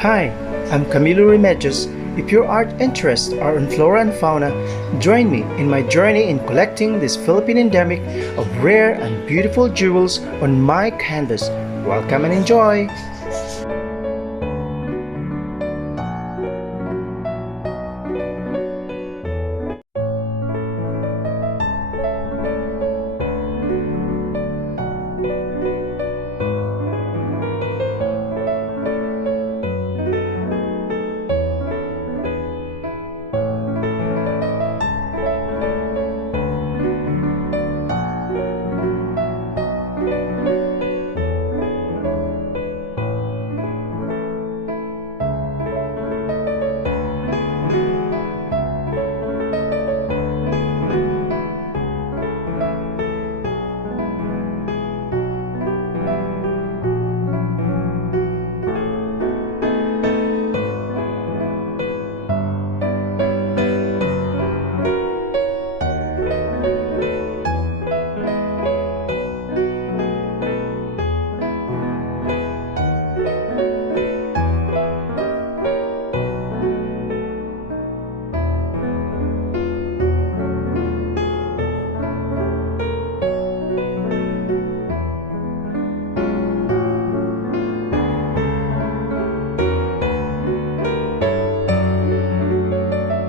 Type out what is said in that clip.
Hi, I'm Camilo Remedios. If your art interests are in flora and fauna, join me in my journey in collecting this Philippine endemic of rare and beautiful jewels on my canvas. Welcome and enjoy!